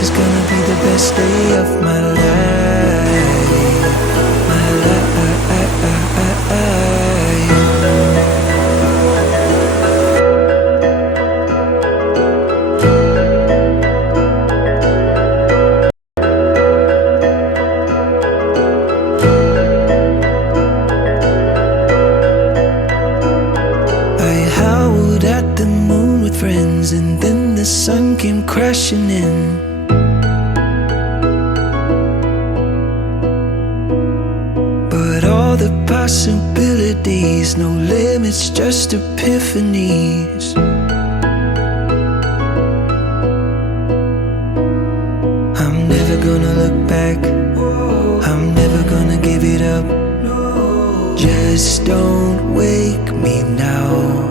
is gonna be the best day of my life. My life. I howled at the moon with friends, and then the sun came crashing in. But all the possibilities, no limits, just epiphanies. I'm never gonna look back, I'm never gonna give it up. Just don't wake me now.